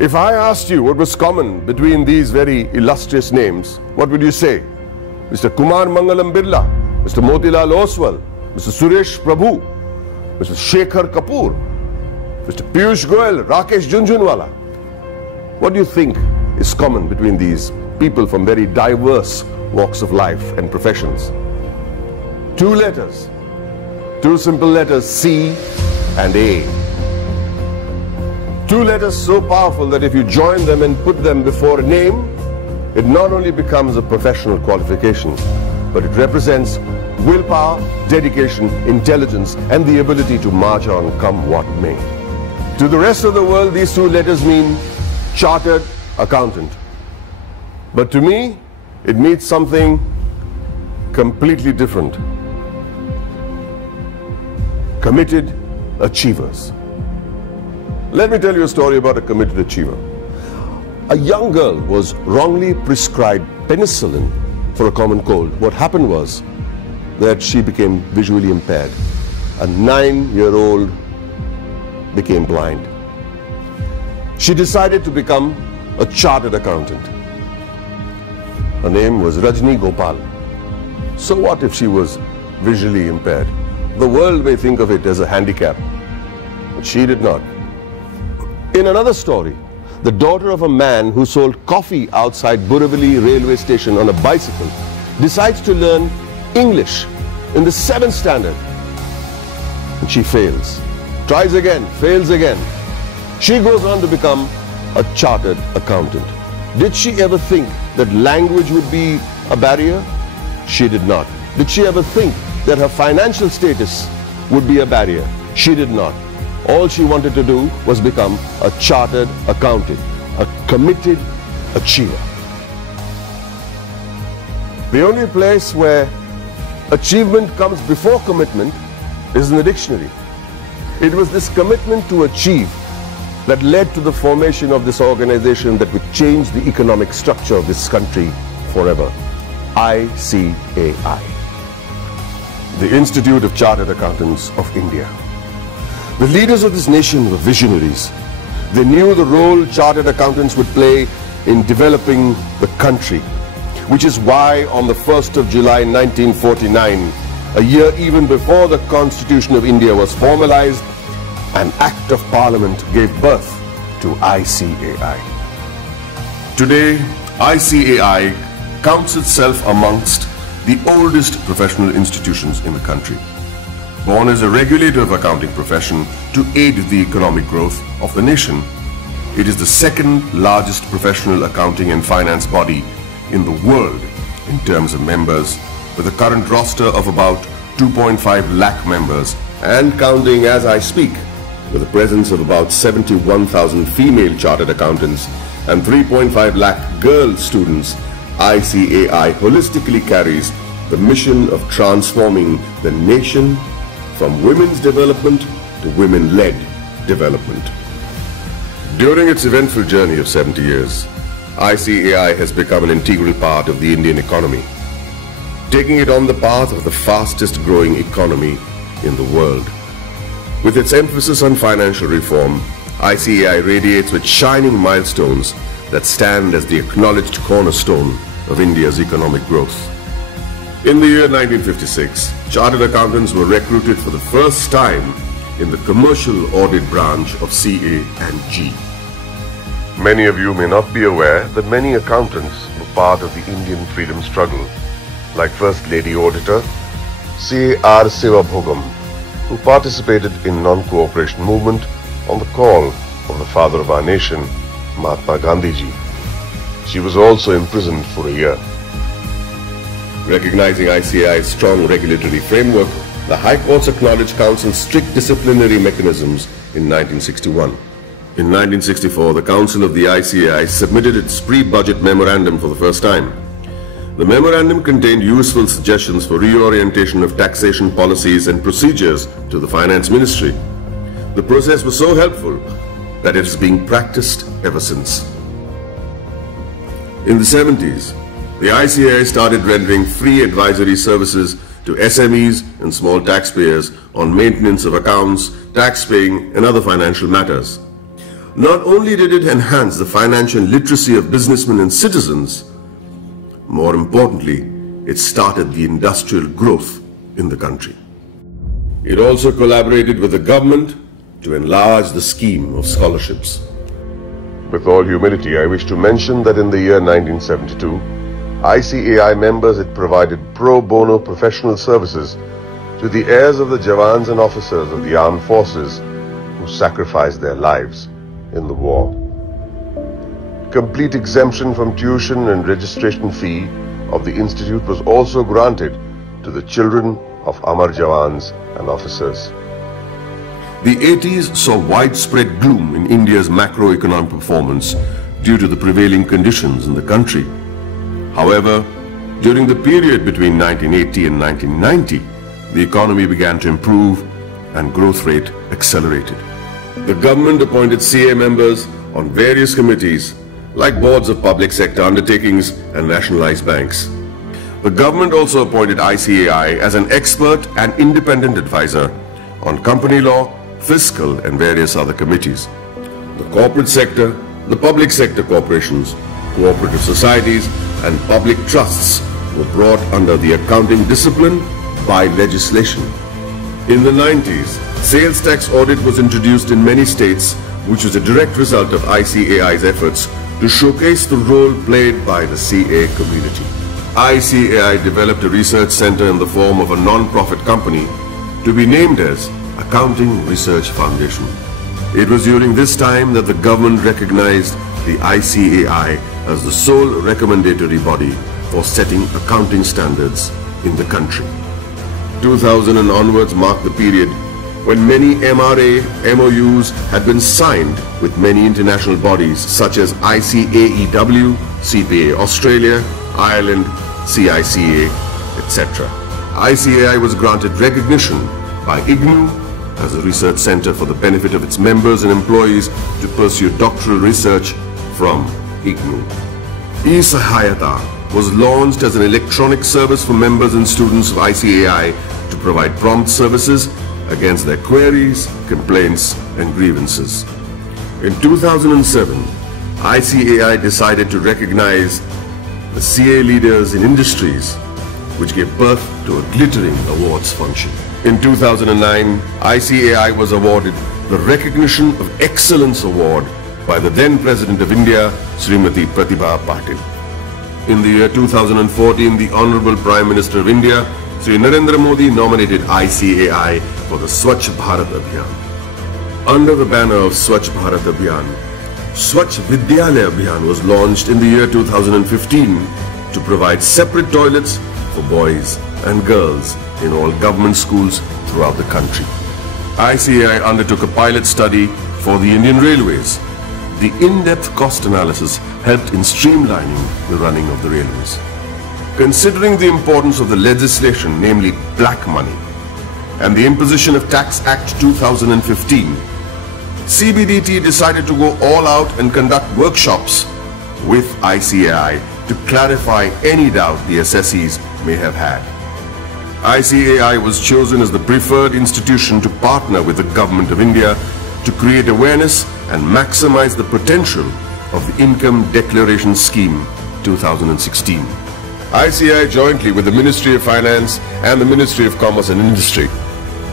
If I asked you what was common between these very illustrious names, what would you say? Mr. Kumar Mangalam Birla, Mr. Motilal Oswal, Mr. Suresh Prabhu, Mr. Shekhar Kapoor, Mr. Piyush Goyal, Rakesh Jhunjhunwala. What do you think is common between these people from very diverse walks of life and professions? Two letters, two simple letters, C and A. Two letters so powerful that if you join them and put them before a name, it not only becomes a professional qualification, but it represents willpower, dedication, intelligence, and the ability to march on come what may. To the rest of the world, these two letters mean chartered accountant. But to me, it means something completely different. Committed achievers. Let me tell you a story about a committed achiever. A young girl was wrongly prescribed penicillin for a common cold. What happened was that she became visually impaired. A 9-year-old became blind. She decided to become a chartered accountant. Her name was Rajni Gopal. So what if she was visually impaired? The world may think of it as a handicap, but she did not. In another story, the daughter of a man who sold coffee outside Borivali railway station on a bicycle decides to learn English in the 7th standard. And she fails. Tries again, fails again. She goes on to become a chartered accountant. Did she ever think that language would be a barrier? She did not. Did she ever think that her financial status would be a barrier? She did not. All she wanted to do was become a chartered accountant, a committed achiever. The only place where achievement comes before commitment is in the dictionary. It was this commitment to achieve that led to the formation of this organization that would change the economic structure of this country forever. ICAI, the Institute of Chartered Accountants of India. The leaders of this nation were visionaries. They knew the role chartered accountants would play in developing the country, which is why on the 1st of July 1949, a year even before the Constitution of India was formalized, an Act of Parliament gave birth to ICAI. Today, ICAI counts itself amongst the oldest professional institutions in the country. Born as a regulator of accounting profession to aid the economic growth of the nation, it is the second largest professional accounting and finance body in the world in terms of members, with a current roster of about 2.5 lakh members and counting as I speak, with a presence of about 71,000 female chartered accountants and 3.5 lakh girl students. ICAI holistically carries the mission of transforming the nation from women's development to women-led development. During its eventful journey of 70 years, ICAI has become an integral part of the Indian economy, taking it on the path of the fastest growing economy in the world. With its emphasis on financial reform, ICAI radiates with shining milestones that stand as the acknowledged cornerstone of India's economic growth. In the year 1956, chartered accountants were recruited for the first time in the commercial audit branch of CA and G. Many of you may not be aware that many accountants were part of the Indian freedom struggle, like First Lady Auditor C.R. Sivabhogam, who participated in non-cooperation movement on the call of the father of our nation, Mahatma Gandhiji. She was also imprisoned for a year. Recognizing ICAI's strong regulatory framework, the High Courts acknowledged Council's strict disciplinary mechanisms in 1961. In 1964, the Council of the ICAI submitted its pre-budget memorandum for the first time. The memorandum contained useful suggestions for reorientation of taxation policies and procedures to the Finance Ministry. The process was so helpful that it is being practiced ever since. In the 70s, the ICAI started rendering free advisory services to SMEs and small taxpayers on maintenance of accounts, tax paying and other financial matters. Not only did it enhance the financial literacy of businessmen and citizens, more importantly, it started the industrial growth in the country. It also collaborated with the government to enlarge the scheme of scholarships. With all humility, I wish to mention that in the year 1972, ICAI members had provided pro bono professional services to the heirs of the Jawans and officers of the armed forces who sacrificed their lives in the war. Complete exemption from tuition and registration fee of the institute was also granted to the children of Amar Jawans and officers. The 80s saw widespread gloom in India's macroeconomic performance due to the prevailing conditions in the country. However, during the period between 1980 and 1990, the economy began to improve and growth rate accelerated. The government appointed CA members on various committees like boards of public sector undertakings and nationalized banks. The government also appointed ICAI as an expert and independent advisor on company law, fiscal and various other committees. The corporate sector, the public sector corporations, cooperative societies and public trusts were brought under the accounting discipline by legislation. In the 90s, sales tax audit was introduced in many states, which was a direct result of ICAI's efforts to showcase the role played by the CA community. ICAI developed a research center in the form of a non-profit company to be named as Accounting Research Foundation. It was during this time that the government recognized the ICAI as the sole recommendatory body for setting accounting standards in the country. 2000 and onwards marked the period when many MRA MOUs had been signed with many international bodies such as ICAEW, CPA Australia, Ireland, CICA, etc. ICAI was granted recognition by IGNU as a research center for the benefit of its members and employees to pursue doctoral research from IGNU. eSahayata was launched as an electronic service for members and students of ICAI to provide prompt services against their queries, complaints and grievances. In 2007, ICAI decided to recognize the CA leaders in industries, which gave birth to a glittering awards function. In 2009, ICAI was awarded the Recognition of Excellence Award by the then President of India, Srimati Pratibha Patil. In the year 2014, the Honorable Prime Minister of India, Sri Narendra Modi, nominated ICAI for the Swachh Bharat Abhiyan. Under the banner of Swachh Bharat Abhiyan, Swachh Vidyalaya Abhiyan was launched in the year 2015 to provide separate toilets for boys and girls in all government schools throughout the country. ICAI undertook a pilot study for the Indian Railways. The in-depth cost analysis helped in streamlining the running of the railways. Considering the importance of the legislation, namely black money, and the imposition of Tax Act 2015, CBDT decided to go all out and conduct workshops with ICAI to clarify any doubt the assessees may have had. ICAI was chosen as the preferred institution to partner with the Government of India to create awareness and maximize the potential of the Income Declaration Scheme 2016. ICAI, jointly with the Ministry of Finance and the Ministry of Commerce and Industry,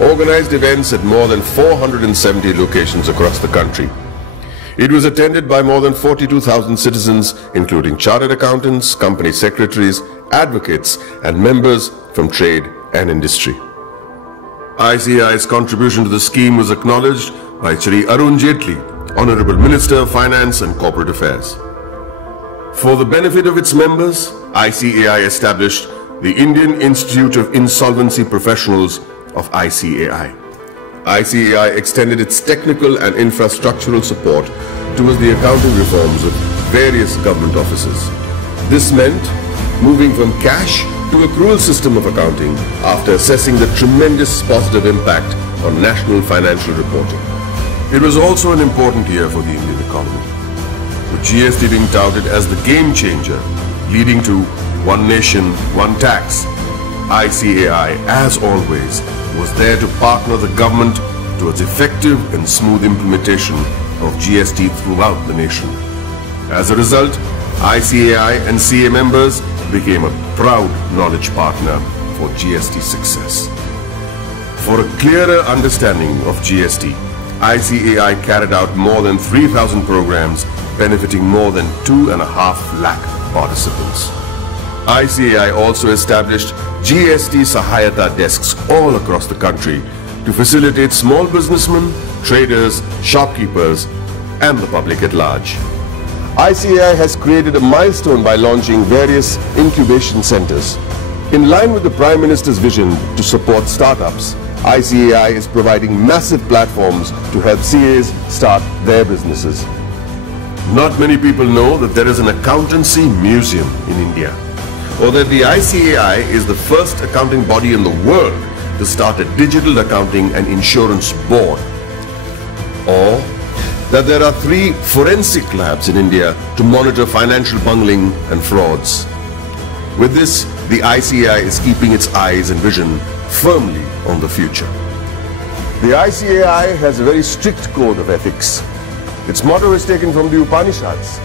organized events at more than 470 locations across the country. It was attended by more than 42,000 citizens, including chartered accountants, company secretaries, advocates, and members from trade and industry. ICAI's contribution to the scheme was acknowledged by Shri Arun Jaitley, Honorable Minister of Finance and Corporate Affairs. For the benefit of its members, ICAI established the Indian Institute of Insolvency Professionals of ICAI. ICAI extended its technical and infrastructural support towards the accounting reforms of various government offices. This meant moving from cash to accrual system of accounting after assessing the tremendous positive impact on national financial reporting. It was also an important year for the Indian economy, with GST being touted as the game changer, leading to one nation, one tax. ICAI, as always, was there to partner the government towards effective and smooth implementation of GST throughout the nation. As a result, ICAI and CA members became a proud knowledge partner for GST success. For a clearer understanding of GST, ICAI carried out more than 3,000 programs benefiting more than 2.5 lakh participants. ICAI also established GST Sahayata desks all across the country to facilitate small businessmen, traders, shopkeepers, and the public at large. ICAI has created a milestone by launching various incubation centers. In line with the Prime Minister's vision to support startups, ICAI is providing massive platforms to help CAs start their businesses. Not many people know that there is an accountancy museum in India, or that the ICAI is the first accounting body in the world to start a digital accounting and insurance board, or that there are 3 forensic labs in India to monitor financial bungling and frauds. With this, the ICAI is keeping its eyes and vision firmly on the future. The ICAI has a very strict code of ethics. Its motto is taken from the Upanishads,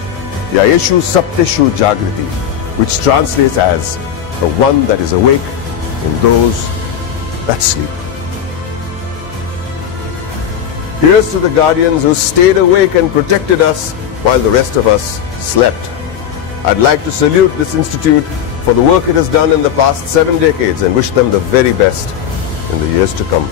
Yayeshu Sapteshu Jagriti, which translates as the one that is awake in those that sleep. Here's to the guardians who stayed awake and protected us while the rest of us slept. I'd like to salute this institute for the work it has done in the past 7 decades and wish them the very best in the years to come.